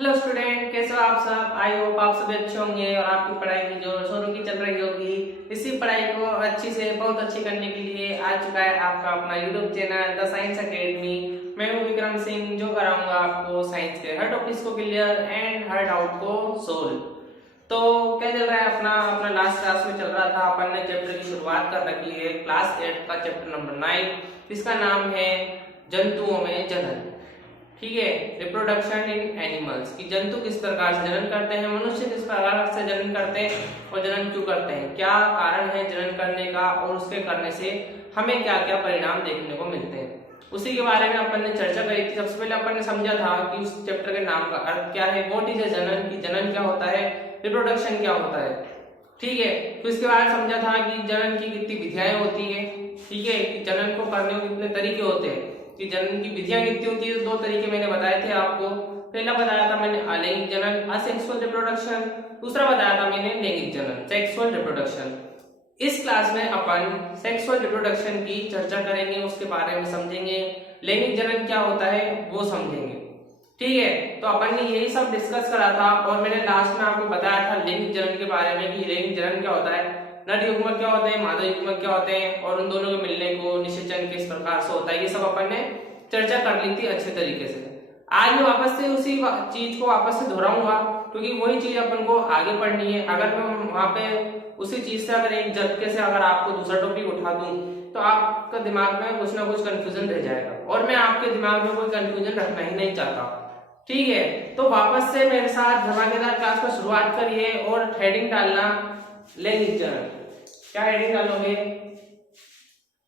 Hello student, कैसे हो आप सब। आई होप आप सभी अच्छे होंगे और आपकी पढ़ाई की जो शुरू की चल रही होगी, इसी पढ़ाई को अच्छी से बहुत अच्छी करने के लिए आ चुका है आपका अपना YouTube channel the science academy. मैं हूं विक्रम सिंह, जो कराऊंगा आपको साइंस के हर टॉपिक्स को क्लियर एंड हर डाउट को सोल्व। तो क्या चल रहा है अपना अपना लास्ट क्लास में चल रहा था, अपन ने चैप्टर की शुरुआत कर रखी है क्लास 8 का चैप्टर नंबर 9। इसका नाम है जंतुओं में जनन। ठीक है, रिप्रोडक्शन इन एनिमल्स कि जंतु किस प्रकार से जनन करते हैं, मनुष्य किस प्रकार से जनन करते हैं और जनन क्यों करते हैं, क्या कारण है जनन करने का और उसके करने से हमें क्या क्या परिणाम देखने को मिलते हैं, उसी के बारे में अपन ने चर्चा करी थी। सबसे पहले अपन ने समझा था कि उस चैप्टर के नाम का अर्थ क्या है, व्हाट इज ए जनन, कि जनन क्या होता है, रिप्रोडक्शन क्या होता है। ठीक है, फिर इसके बाद समझा था कि जनन की कितनी विधियाएं होती है। ठीक है, कि जनन को करने के कितने तरीके होते हैं, कि जनन की विधियां कितनी होती है। दो तरीके मैंने बताए थे आपको। पहला बताया था मैंने अलैंगिक जनन, असेक्सुअल रिप्रोडक्शन। दूसरा बताया था मैंने लैंगिक जनन, सेक्सुअल रिप्रोडक्शन। इस क्लास में अपन सेक्सुअल रिप्रोडक्शन की चर्चा करेंगे, उसके बारे में समझेंगे। लैंगिक जनन क्या होता है वो समझेंगे। ठीक है, तो अपन ने यही सब डिस्कस करा था और मैंने लास्ट में आपको बताया था लैंगिक जनन के बारे में कि लैंगिक जनन क्या होता है, नर युग्मक क्या होते हैं, मादा युग्मक क्या होते हैं और उन दोनों के मिलने को निषेचन किस प्रकार से होता है, ये सब अपन ने चर्चा कर ली थी अच्छे तरीके से। आज मैं वापस से उसी चीज को वापस से दोहराऊंगा, क्योंकि वही चीज अपन को आगे पढ़नी है। अगर मैं वहां पे उसी चीज से अगर एक झटके से अगर आपको दूसरा टॉपिक उठा दूं तो आपका दिमाग में कुछ ना कुछ कंफ्यूजन रह जाएगा, और मैं आपके दिमाग में कोई कंफ्यूजन रखना ही नहीं चाहता। ठीक है, तो वापस से मेरे साथ धमाकेदार क्लास को शुरुआत करिए और हेडिंग डालना लैंगिक जनन। क्या हेडिंग डालोगे?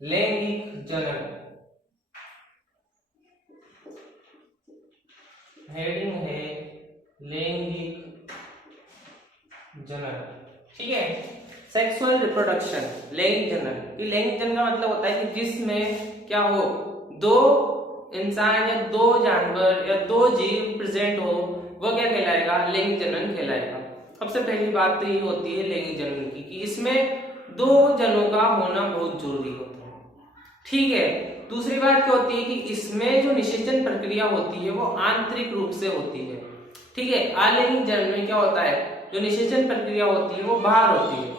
लैंगिक जनन। हेडिंग है लैंगिक जनन। ठीक है, सेक्सुअल रिप्रोडक्शन, लैंगिक जनन। कि लैंगिक जनन का मतलब होता है कि जिसमें क्या हो, दो इंसान या दो जानवर या दो जीव प्रेजेंट हो, वो क्या कहलाएगा? लैंगिक जनन कहलाएगा। सबसे पहली बात तो ये होती है लैंगिक जनन की कि इसमें दो जनों का होना बहुत जरूरी होता है। ठीक है, दूसरी बात क्या होती है कि इसमें जो निषेचन प्रक्रिया होती है वो आंतरिक रूप से होती है। ठीक है, अलैंगिक जनन में क्या होता है, जो निषेचन प्रक्रिया होती है वो बाहर होती है।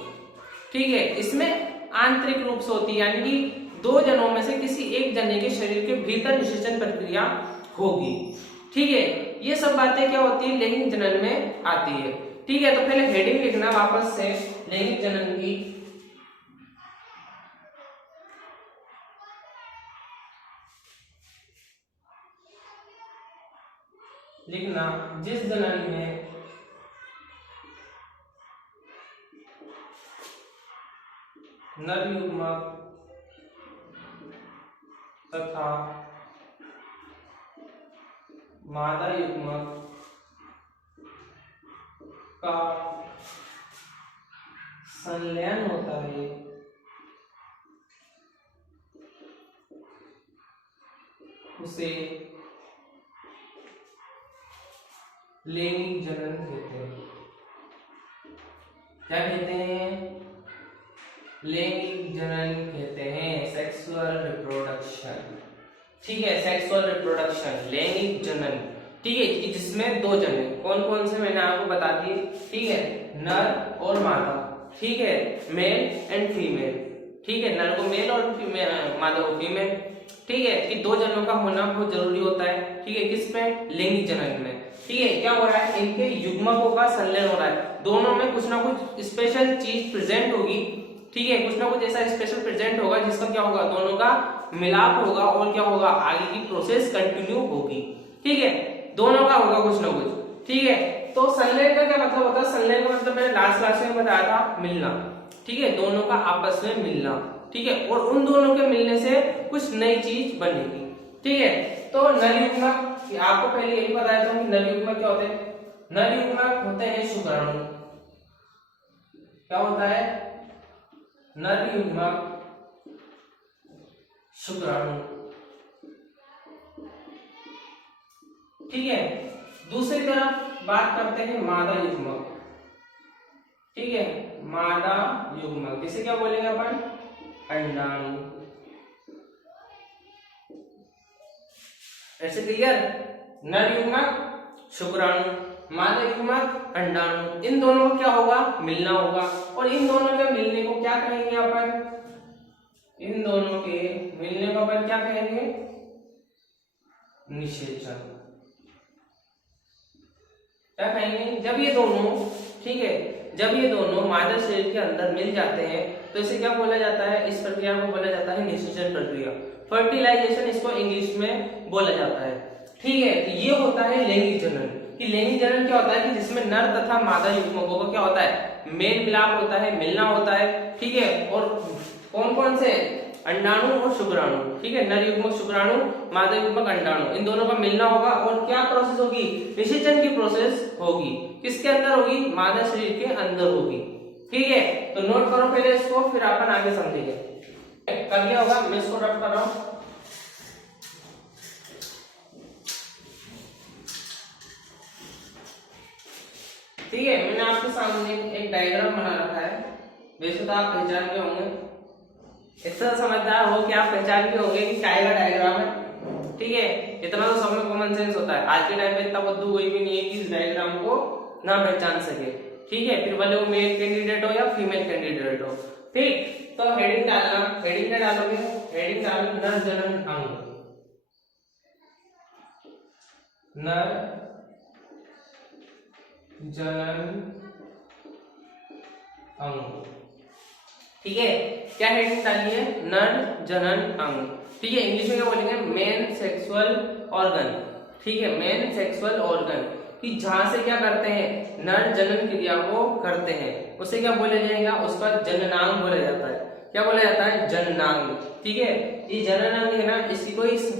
ठीक है, इसमें आंतरिक रूप से होती है, यानी कि दो जनों में से किसी एक जने के शरीर के भीतर निषेचन प्रक्रिया होगी। ठीक है, ये सब बातें क्या होती है, लैंगिक जनन में आती है। ठीक है, तो पहले हेडिंग लिखना वापस से लैंगिक जनन की। लिखना जिस जनन में नर युग्मक तथा मादा युग्मक का संलयन होता है, उसे लैंगिक जनन कहते हैं। क्या कहते हैं? लैंगिक जनन कहते हैं, सेक्सुअल रिप्रोडक्शन। ठीक है, सेक्सुअल रिप्रोडक्शन, लैंगिक जनन। ठीक है, कि जिसमें दो जने, कौन कौन से मैंने आपको बता दिए। ठीक है, नर और मादा। ठीक है, मेल एंड फीमेल। ठीक है, नर को मेल और मादा को फीमेल। ठीक है, कि दो जनों का होना बहुत जरूरी होता है। ठीक है, किस पे? लैंगिक जनन में। ठीक है, क्या हो रहा है, इनके युग्मकों का संलयन हो रहा है, दोनों में कुछ ना कुछ स्पेशल चीज प्रेजेंट होगी। ठीक है, कुछ ना कुछ ऐसा स्पेशल प्रेजेंट होगा जिसका क्या होगा, दोनों का मिलाप होगा और क्या होगा, आगे की प्रोसेस कंटिन्यू होगी। ठीक है, दोनों का होगा कुछ ना कुछ। ठीक है, तो संलयन का क्या मतलब होता है? संलयन का मतलब मैंने लास्ट क्लास में बताया था, मिलना। ठीक है, दोनों का आपस में मिलना। ठीक है, और उन दोनों के मिलने से कुछ नई चीज बनेगी। ठीक है, तो नर युग्मक, आपको पहले यही बताया था कि नर युग्मक क्या होते हैं। नर युग्मक होते हैं शुक्राणु। क्या होता है? नर युग्मक शुक्राणु। ठीक है, दूसरी तरफ बात करते हैं मादा युग्मक। ठीक है, मादा युग्मक जिसे क्या बोलेंगे अपन? अंडाणु। ऐसे क्लियर? नर युग्मक शुक्राणु, मादा युग्मक अंडाणु, इन दोनों को क्या होगा, मिलना होगा। और इन दोनों के मिलने को क्या कहेंगे अपन, इन दोनों के मिलने को अपन क्या कहेंगे, निषेचन। क्या कहेंगे, जब ये दोनों, ठीक है, जब ये दोनों मादा शरीर के अंदर मिल जाते हैं तो इसे क्या बोला जाता है, इस प्रक्रिया को बोला जाता है निषेचन प्रक्रिया, फर्टिलाइजेशन इसको इंग्लिश में बोला जाता है। ठीक है, तो ये होता है लैंगिक जनन। कि लैंगिक जनन क्या होता है कि जिसमें नर तथा मादा युग्मकों का क्या होता है, मेल मिलाप होता है, मिलना होता है। ठीक है, और कौन कौन से, अंडाणु और शुक्राणु। ठीक है, नर युग्मक शुक्राणु, मादा युग्मक अंडाणु, इन दोनों का मिलना होगा और क्या प्रोसेस होगी, निषेचन की प्रोसेस होगी। किसके अंदर होगी, मादा शरीर के अंदर होगी। ठीक है, तो नोट करो पहले इसको, फिर अपन आगे समझेंगे। कर लिया होगा, मैं इसको रब कर रहा हूं। ठीक है, मैंने आपके सामने एक डायग्राम बना रखा है, वैसे तो आप पहचान के होंगे, इतना समझदार हो कि आप पहचान के होंगे कि क्या डायग्राम है। ठीक है, इतना तो सब में कॉमन सेंस होता है। आज के टाइम पे इतना बुद्धू कोई भी नहीं है कि इस डायग्राम को ना पहचान सके। ठीक है, फिर भले वो मेल कैंडिडेट हो या फीमेल कैंडिडेट हो। ठीक, तो हेडिंग डालना, हेडिंग क्या डालोगे, हेडिंग डालो नर जनन अंग, नर जनन अंग। ठीक है, क्या हेडिंग डाली है, नर जनन अंग। ठीक है, इंग्लिश में क्या बोलेंगे, मेन सेक्सुअल ऑर्गन। ठीक है, मेन सेक्सुअल ऑर्गन, कि जहां से क्या करते हैं, नर जनन क्रिया को करते हैं, उसे क्या बोला जाएगा, उसका जननांग बोला जाता है। क्या बोला जाता है, जननांग। ठीक है, ये जननांग है ना, इसी को इस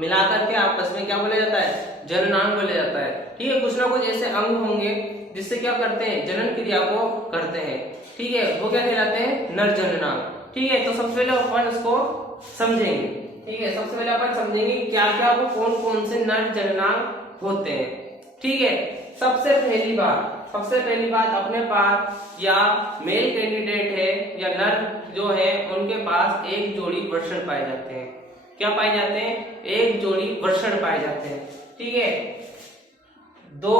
मिलाकर के आपस में क्या बोला जाता है, जननांग बोला जाता है। ठीक है, कुछ ना कुछ ऐसे अंग होंगे जिससे क्या करते हैं, जनन क्रिया को करते हैं। ठीक है, वो क्या कहलाते हैं, नर जननांग। ठीक है, तो सबसे पहले अपन इसको समझेंगे। ठीक है, सबसे पहले अपन समझेंगे क्या क्या वो कौन कौन से नर जननांग होते हैं। ठीक है, सबसे पहली बात अपने पास या मेल कैंडिडेट है या नर जो है उनके पास एक जोड़ी वृषण पाए जाते हैं। क्या पाए जाते हैं, एक जोड़ी वृषण पाए जाते हैं। ठीक है, दो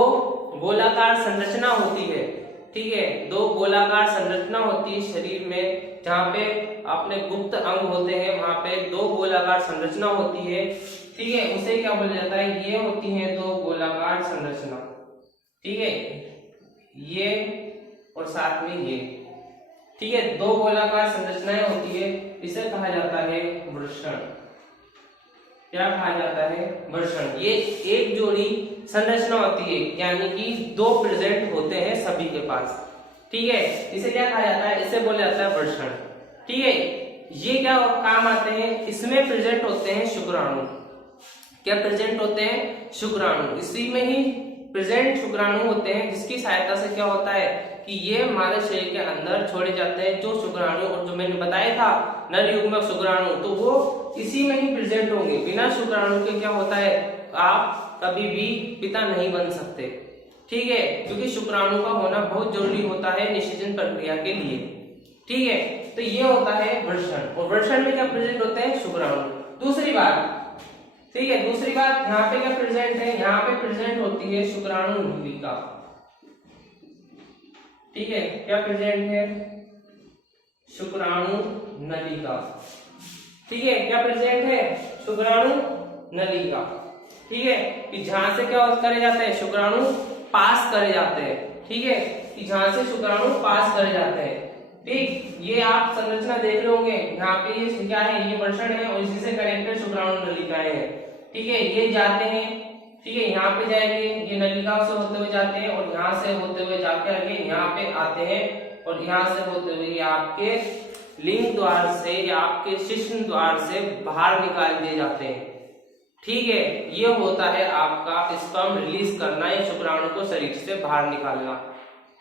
गोलाकार संरचना होती है। ठीक है, दो गोलाकार संरचना होती है शरीर में, जहाँ पे अपने गुप्त अंग होते हैं वहां पे दो गोलाकार संरचना होती है। ठीक है, उसे क्या बोला जाता है, ये होती है दो गोलाकार संरचना। ठीक है, ये और साथ में ये। ठीक है, दो गोलाकार संरचनाएं होती है, इसे कहा जाता है वृषण। क्या कहा जाता है, वृषण। ये एक जोड़ी संरचना होती है, यानी कि दो प्रेजेंट होते हैं सभी के पास। ठीक है, इसे क्या कहा जाता है, इसे बोला जाता है वृषण। ठीक है, ये क्या काम आते हैं, इसमें प्रेजेंट होते हैं शुक्राणु। क्या प्रेजेंट होते हैं, शुक्राणु। इसी में ही प्रेजेंट शुक्राणु होते हैं, जिसकी सहायता से क्या होता है कि ये हमारे शरीर के अंदर छोड़े जाते हैं जो शुक्राणु, और जो मैंने बताया था नर युग्मक शुक्राणु, तो वो इसी में ही प्रेजेंट होंगे। बिना शुक्राणु के क्या होता है, आप कभी भी पिता नहीं बन सकते। ठीक है, क्योंकि शुक्राणु का होना बहुत जरूरी होता है निषेचन प्रक्रिया के लिए। ठीक है, तो ये होता है वृषण, और वृषण में क्या प्रेजेंट होते हैं, शुक्राणु। दूसरी बात, ठीक है, दूसरी बात यहाँ पे क्या प्रेजेंट है, यहाँ पे प्रेजेंट होती है शुक्राणु नलिका। ठीक है, क्या प्रेजेंट है, शुक्राणु नलिका। ठीक है, क्या प्रेजेंट है, शुक्राणु नलिका। ठीक है, कि जहां से क्या करे जाते हैं, शुक्राणु पास करे जाते हैं। ठीक है, कि जहां से शुक्राणु पास करे जाते हैं। ठीक, ये आप संरचना देख लोगे, यहाँ पे ये क्या है, ये वृषण है और इसी से कनेक्टेड शुक्राणु नलिकाएं हैं। ठीक है, ये जाते हैं, ठीक है, यहाँ पे जाएंगे, ये नलिका से होते हुए जाते हैं और यहाँ से होते हुए जाके आगे यहाँ पे आते हैं, और यहाँ से होते हुए आपके लिंग द्वार से या आपके शिश्न द्वार से बाहर निकाल दिए जाते हैं। ठीक है, ये होता है आपका स्पर्म रिलीज करना या शुक्राणु को शरीर से बाहर निकालना।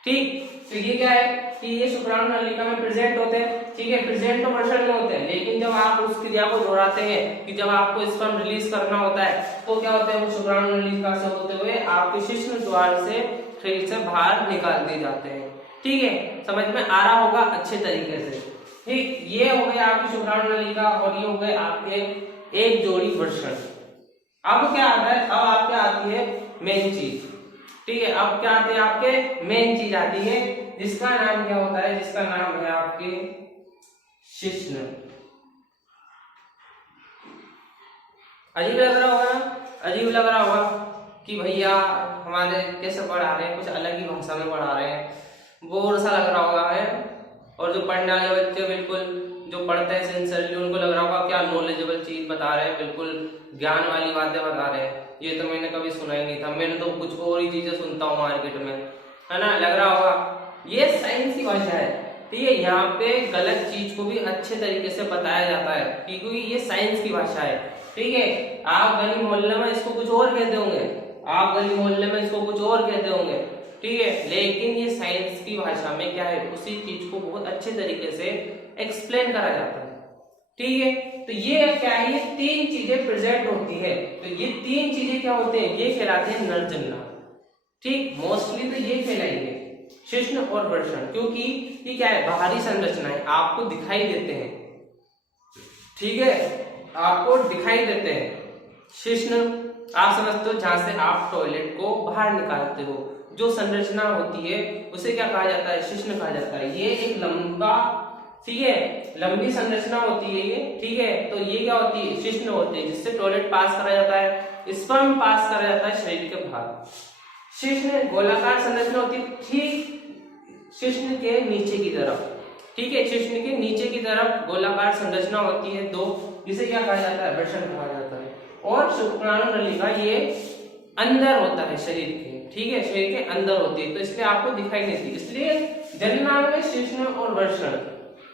ठीक, तो ये क्या है कि ये शुक्राणु नलिका में प्रेजेंट होते हैं। ठीक है, प्रेजेंट तो वृषण में होते हैं, लेकिन जब आप उस क्रिया को दोहराते हैं कि जब आपको स्पर्म रिलीज करना होता है, तो क्या होता है, वो शुक्राणु नलिका से होते हुए आपके शिश्न द्वार से शरीर से बाहर निकाल दिए जाते हैं। ठीक है, समझ में आ रहा होगा अच्छे तरीके से। ठीक, ये हो गए आपकी शुक्राणु नलिका और ये हो गए आपके एक जोड़ी वृषण। अब क्या आता है, अब आपके आती है मेन चीज। ठीक है, अब क्या आते हैं आपके मेन चीज आती है, जिसका नाम क्या होता है, जिसका नाम है आपके शिश्न। अजीब लग रहा होगा, अजीब लग रहा होगा कि भैया हमारे कैसे पढ़ा रहे हैं, कुछ अलग ही भाषा में पढ़ा रहे हैं, बोर सा लग रहा होगा है। और जो पढ़ने वाले बच्चे बिल्कुल जो पढ़ते हैं सिंसियरली, उनको लग रहा होगा क्या नॉलेजेबल चीज बता रहे हैं, बिल्कुल ज्ञान वाली बातें बता रहे हैं, ये तो मैंने कभी सुना ही नहीं था, मैंने तो कुछ और ही चीजें सुनता हूँ मार्केट में, है ना, लग रहा होगा। ये साइंस की भाषा है। ठीक है, यहाँ पे गलत चीज को भी अच्छे तरीके से बताया जाता है क्योंकि ये साइंस की भाषा है। ठीक है, आप गली मोहल्ले में इसको कुछ और कहते होंगे, आप गली मोहल्ले में इसको कुछ और कहते होंगे, ठीक है, लेकिन ये साइंस की भाषा में क्या है, उसी चीज को बहुत अच्छे तरीके से एक्सप्लेन करा जाता है। ठीक है, तो ये क्या है, ये तीन चीजें प्रेजेंट होती है, तो ये तीन चीजें क्या होते हैं, ये कहलाते हैं नर जन्ना। ठीक, मोस्टली तो ये कहलाएंगे शिश्न और वर्षण, क्योंकि ये क्या है, बाहरी संरचना है, आपको दिखाई देते हैं। ठीक है, आपको दिखाई देते हैं। शिश्न आप समझते हो, जहां से आप टॉयलेट को बाहर निकालते हो, जो संरचना होती है उसे क्या कहा जाता है, शिश्न कहा जाता है। ये एक लंबा, ठीक है, लंबी संरचना होती है ये। ठीक है, तो ये क्या होती है, शिश्न होती है, जिससे टॉयलेट पास करा जाता है, स्पर्म पास करा जाता है शरीर के बाहर। शिश्न गोलाकार संरचना होती है, ठीक शिश्न के नीचे की तरफ। ठीक है, शिश्न के नीचे की तरफ गोलाकार संरचना होती है दो, जिसे क्या कहा जाता है, वृषण कहा जाता है। और शुक्राणु नलिका ये अंदर होता है शरीर के, ठीक है, शरीर के अंदर होती है, तो इसलिए आपको दिखाई नहीं देती। इसलिए जननांग में शिश्न और वृषण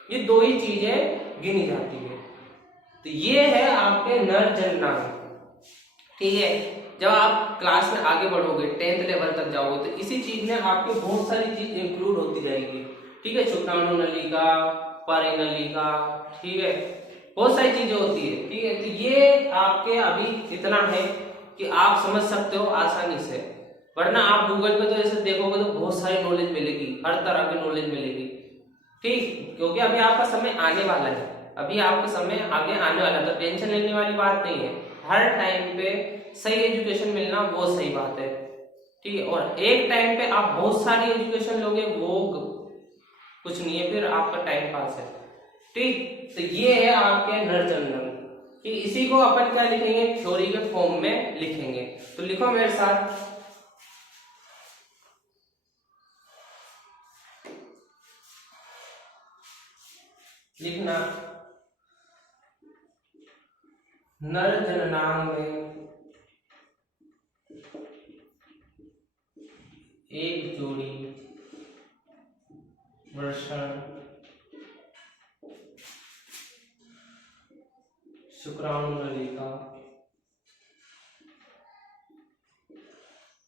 ये दो ही चीजें गिनी जाती है। तो ये है आपके नर जननांग। ठीक है, जब आप क्लास में आगे बढ़ोगे, 10th लेवल तक जाओगे, तो इसी चीज में आपके बहुत सारी चीज इंक्लूड होती जाएगी। ठीक है, शुक्राणु नलिका, परिनलिका, ठीक है, बहुत सारी चीजें होती है। ठीक है, तो ये आपके अभी इतना है कि आप समझ सकते हो आसानी से, वरना आप गूगल पे तो ऐसे देखोगे तो बहुत सारी नॉलेज मिलेगी, हर तरह की नॉलेज मिलेगी। ठीक, क्योंकि अभी आपका समय आने वाला है, अभी आपका समय आगे आने वाला है, तो टेंशन लेने वाली बात नहीं है। हर टाइम पे सही एजुकेशन मिलना बहुत सही बात है। ठीक है, और एक टाइम पे आप बहुत सारी एजुकेशन लोगे वो कुछ नहीं है, फिर आपका टाइम पास है। ठीक, तो ये है आपके नर जनन, कि इसी को अपन क्या लिखेंगे, थ्योरी के फॉर्म में लिखेंगे। तो लिखो मेरे साथ, लिखना, नर जननांग में एक जोड़ी वृषण शुक्राणु नलिका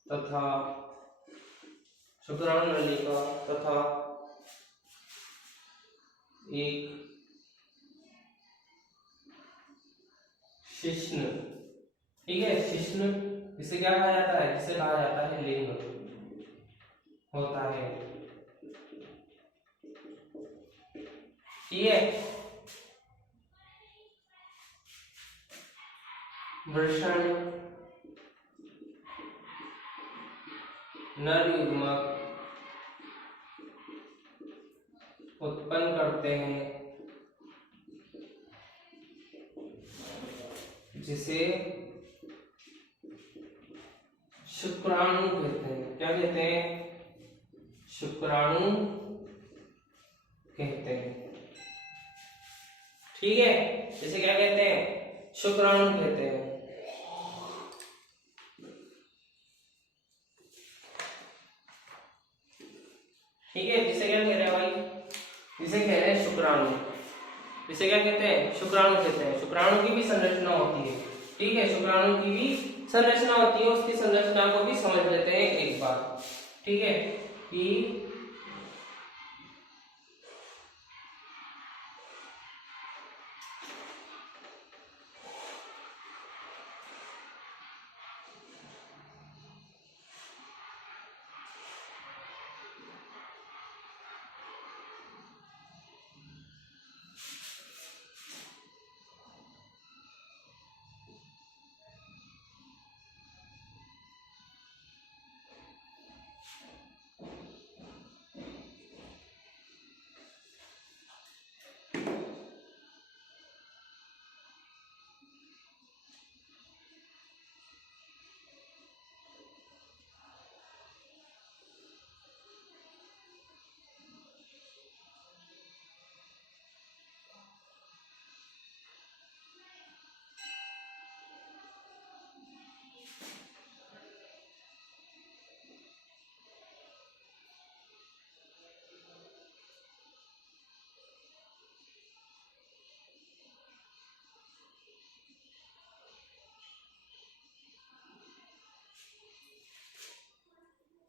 तथा शुक्राणु नलिका तथा एक शिश्न। ठीक है, शिश्न जिसे क्या कहा जाता है, जिसे कहा जाता है लिंग होता है। ठीक है, वृषण नर युग्मक उत्पन्न करते हैं, जिसे शुक्राणु कहते हैं। क्या कहते हैं, शुक्राणु कहते हैं। ठीक है, जिसे क्या कहते हैं, शुक्राणु कहते हैं। ठीक है, जिसे क्या कह रहे हैं भाई, जिसे कह रहे हैं शुक्राणु, जिसे क्या कहते हैं, शुक्राणु कहते हैं। शुक्राणु की भी संरचना होती है। ठीक है, शुक्राणु की भी संरचना होती है, उसकी संरचना को भी समझ लेते हैं एक बार। ठीक है, कि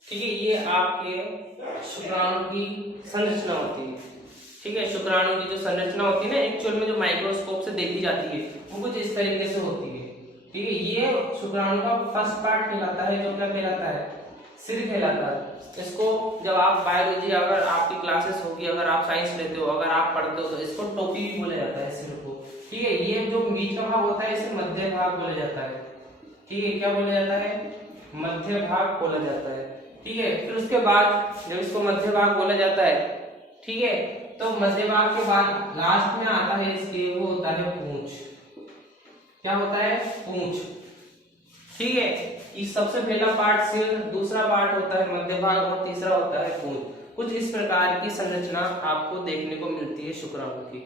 ठीक है, ये आपके शुक्राणु की संरचना होती है। ठीक है, शुक्राणु की जो संरचना होती है ना, एक्चुअल में जो माइक्रोस्कोप से देखी जाती है वो कुछ इस तरीके से होती है। ठीक है, ये शुक्राणु का फर्स्ट पार्ट कहलाता है, जो क्या कहलाता है, सिर कहलाता है। इसको जब आप बायोलॉजी, अगर आपकी क्लासेस होगी, अगर आप साइंस लेते हो, अगर आप पढ़ते हो, तो इसको टोपी भी बोला जाता है सिर को। ठीक है, ये जो बीच का भाग होता है इसे मध्य भाग बोला जाता है। ठीक है, क्या बोला जाता है, मध्य भाग बोला जाता है। ठीक है, फिर उसके बाद जब इसको मध्य भाग बोला जाता है, ठीक है, तो मध्य भाग के बाद लास्ट में आता है इसके, वो होता है पूंछ। क्या होता है, पूंछ। ठीक है, इस सबसे पहला पार्ट सिर, दूसरा पार्ट होता है मध्य भाग और तीसरा होता है पूंछ। कुछ इस प्रकार की संरचना आपको देखने को मिलती है शुक्राणु की।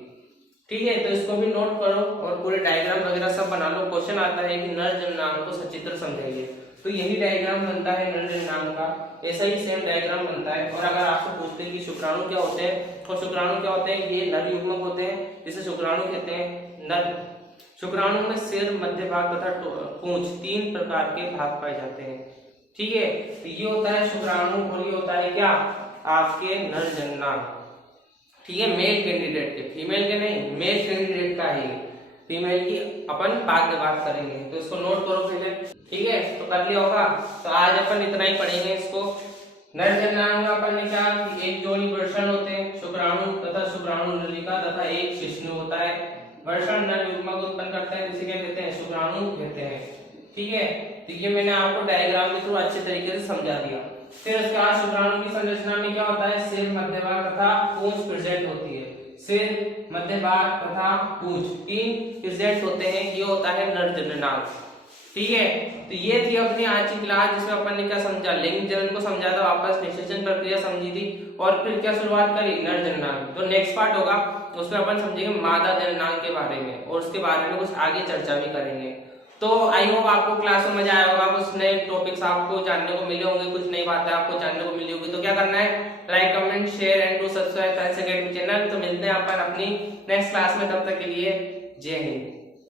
ठीक है, तो इसको भी नोट करो और पूरे डायग्राम वगैरह सब बना लो। क्वेश्चन आता है कि नर जननांग को सचित्र समझाइए, तो यही डायग्राम बनता है नर जननांग का, ऐसा ही सेम डायग्राम बनता है। और अगर आपसे पूछते हैं कि शुक्राणु क्या होते हैं, तो शुक्राणु क्या होते हैं, ये नर युग्मक होते हैं जिसे शुक्राणु कहते हैं। नर शुक्राणु में सिर, मध्य भाग तथा पूंछ, 3 प्रकार के भाग पाए जाते हैं। ठीक है, तो ये होता है शुक्राणु और ये होता है क्या, आपके नर जननांग। ठीक है, मेल कैंडिडेट के, फीमेल के नहीं, मेल कैंडिडेट का ही, फीमेल की अपन बाद में बात करेंगे, तो इसको नोट करो पहले। ठीक है, तो कर लिया होगा। तो आज अपन इतना ही पढ़ेंगे इसको। नर जननांग में अपन ने क्या, एक जोड़ी वर्षण होते हैं, शुक्राणु तथा शुक्राणु नलिका तथा एक शिश्नु होता है। वर्षण नर युग्मक उत्पन्न करते हैं, जिसे क्या कहते हैं, शुक्राणु कहते हैं। ठीक है, तो ये मैंने आपको डायग्राम के थ्रू अच्छे तरीके से समझा दिया। फिर उसके बाद शुक्राणु की संरचना में क्या होता है, सिर, मध्य भाग तथा पूंछ प्रेजेंट होती है। सिर, मध्य भाग तथा पूंछ 3 प्रेजेंट होते हैं, ये होता है नर जननांग। ठीक है, तो ये थी अपनी आज की क्लास, जिसमें अपन ने क्या समझा, लिंग जनन को समझा था, वापस निषेचन प्रक्रिया समझी थी, और फिर क्या शुरुआत करी, नर जननांग। तो नेक्स्ट पार्ट होगा, उसमें अपन समझेंगे मादा जननांग के बारे में, और उसके बारे में कुछ आगे चर्चा भी करेंगे। तो आई होप आपको क्लास में मजा आया होगा, कुछ नए टॉपिक्स आपको जानने को मिले होंगे, कुछ नई बातें आपको जानने को मिली होगी। तो क्या करना है, like, comment, share and to subscribe Science Academy channel. तो मिलते हैं अपन अपनी नेक्स्ट क्लास में, तब तक के लिए जय हिंद।